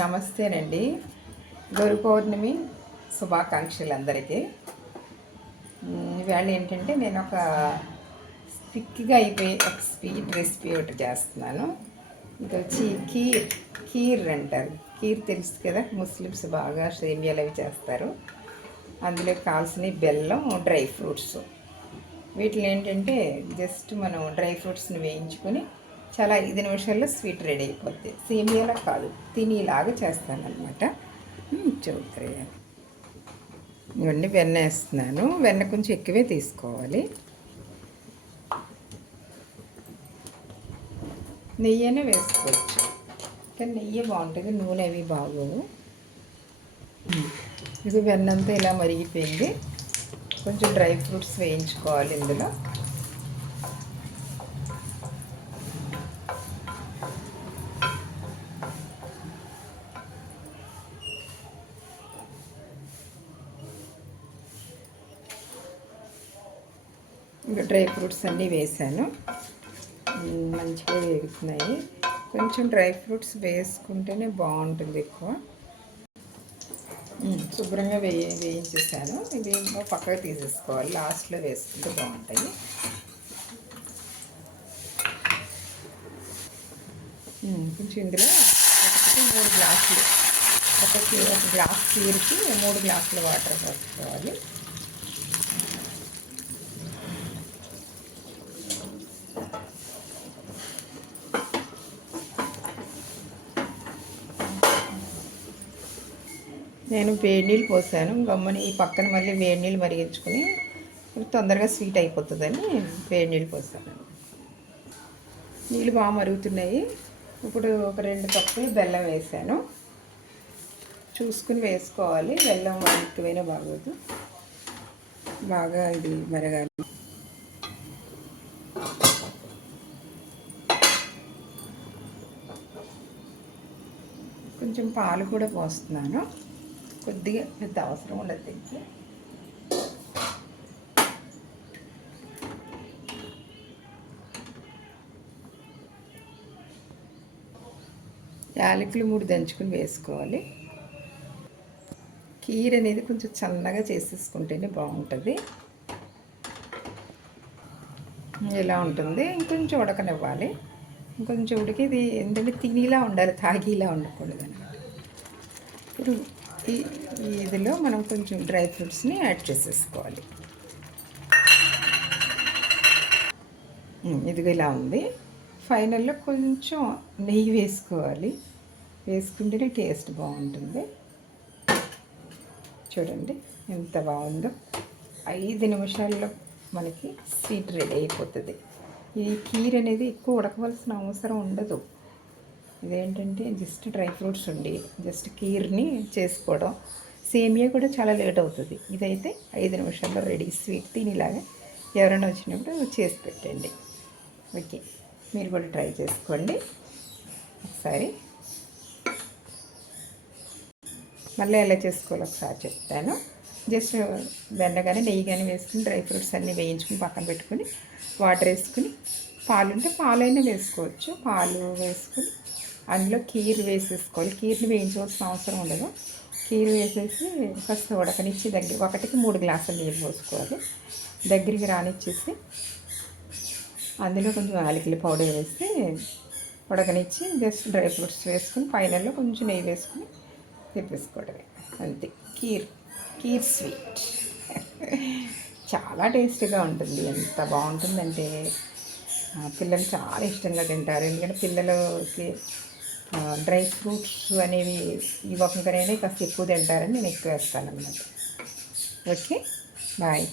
నమస్తేనండి. గురు పౌర్ణమి శుభాకాంక్షలు అందరికీ. ఇవాళ ఏంటంటే నేను ఒక క్విక్గా అయిపోయి ఒక స్వీట్ రెసిపీ ఒకటి చేస్తున్నాను. ఇది వచ్చి కీర్ అంటారు. కీర్ తెలుసు కదా, ముస్లిమ్స్ బాగా సేమియాలు అవి చేస్తారు. అందులో కావాల్సిన బెల్లం, డ్రై ఫ్రూట్స్. వీటిలో ఏంటంటే జస్ట్ మనం డ్రై ఫ్రూట్స్ని వేయించుకొని చాలా 5 నిమిషాల్లో స్వీట్ రెడీ అయిపోద్ది. సేమియాలా కాదు, తినేలాగా చేస్తానన్నమాట. చూద్దరు ఇవన్నీ వెన్న వేస్తున్నాను. వెన్న కొంచెం ఎక్కువే తీసుకోవాలి. నెయ్యనే వేసుకోవచ్చు, కానీ నెయ్యి బాగుంటుంది, నూనె అవి బాగోదు. ఇది వెన్నంతా ఇలా మరిగిపోయింది. కొంచెం డ్రై ఫ్రూట్స్ వేయించుకోవాలి ఇందులో. ఇంకా డ్రై ఫ్రూట్స్ అన్నీ వేసాను, మంచిగా వేగుతున్నాయి. కొంచెం డ్రై ఫ్రూట్స్ వేసుకుంటేనే బాగుంటుంది ఎక్కువ. శుభ్రంగా వేయించేసాను. ఇవి పక్కకు తీసేసుకోవాలి, లాస్ట్లో వేసుకుంటే బాగుంటాయి. కొంచెం ఇందులో 3 గ్లాసులు, ఒక గ్లాస్ కీర్కి 3 గ్లాసుల వాటర్ పోసుకోవాలి. నేను వేడి నీళ్ళు పోసాను. గమ్మని ఈ పక్కన మళ్ళీ వేడి నీళ్ళు మరిగించుకుని తొందరగా స్వీట్ అయిపోతుందని వేడి నీళ్ళు పోసాను. నీళ్ళు బాగా మరుగుతున్నాయి. ఇప్పుడు ఒక 2 కప్పులు బెల్లం వేసాను. చూసుకుని వేసుకోవాలి, బెల్లం ఎక్కువైనా బాగోదు. బాగా ఇది మరగాలి. కొంచెం పాలు కూడా పోస్తున్నాను, కొద్దిగా, పెద్ద అవసరం ఉండదు దీనికి. యాలకులు 3 దంచుకుని వేసుకోవాలి. కీర్ అనేది కొంచెం చల్లగా చేసేసుకుంటేనే బాగుంటుంది. ఇలా ఉంటుంది. ఇంకొంచెం ఉడకనివ్వాలి. ఇంకొంచెం ఉడికి ఇది ఏంటంటే తినేలా ఉండాలి, తాగేలా ఉండకూడదు అన్నమాట. ఇప్పుడు ఇదిలో మనం కొంచెం డ్రై ఫ్రూట్స్ని యాడ్ చేసేసుకోవాలి. ఇదిగా ఇలా ఉంది. ఫైనల్లో కొంచెం నెయ్యి వేసుకోవాలి, వేసుకుంటేనే టేస్ట్ బాగుంటుంది. చూడండి ఎంత బాగుందో. 5 నిమిషాల్లో మనకి స్వీట్ రెడీ అయిపోతుంది. ఈ కీర్ అనేది ఎక్కువ ఉడకవలసిన అవసరం ఉండదు. ఇదేంటంటే జస్ట్ డ్రై ఫ్రూట్స్ ఉండి జస్ట్ కీర్ని చేసుకోవడం. సేమియా కూడా చాలా లేట్ అవుతుంది. ఇదైతే 5 నిమిషాల్లో రెడీ. స్వీట్ తినేలాగా ఎవరైనా వచ్చినప్పుడు చేసి పెట్టండి. ఓకే, మీరు కూడా ట్రై చేసుకోండి ఒకసారి. మళ్ళీ ఎలా చేసుకోవాలో ఒకసారి చెప్తాను. జస్ట్ వెన్న కానీ నెయ్యి కానీ వేసుకుని డ్రై ఫ్రూట్స్ అన్నీ వేయించుకుని పక్కన పెట్టుకుని వాటర్ వేసుకుని, పాలు ఉంటే పాలైనా వేసుకోవచ్చు. పాలు వేసుకుని అందులో కీర్ వేసేసుకోవాలి. కీర్ని వేయించవలసిన అవసరం ఉండదు. కీర్ వేసేసి కాస్త ఉడకనిచ్చి ఒకటికి 3 గ్లాసులు నీళ్ళు పోసుకోవాలి. దగ్గరికి రానిచ్చేసి అందులో కొంచెం యాలకుల పౌడర్ వేసి ఉడకనిచ్చి జస్ట్ డ్రై ఫ్రూట్స్ వేసుకుని ఫైనల్లో కొంచెం నెయ్యి వేసుకుని తెప్పేసుకోవడమే, అంతే. కీర్ స్వీట్ చాలా టేస్టీగా ఉంటుంది. ఎంత బాగుంటుందంటే పిల్లలు చాలా ఇష్టంగా తింటారు. ఎందుకంటే పిల్లలకి డ్రై ఫ్రూట్స్ అనేవి ఇవ్వకుండానే కాస్త ఎక్కువ తింటారని నేను ఎక్కువ వేస్తాను అన్నమాట. Okay, bye.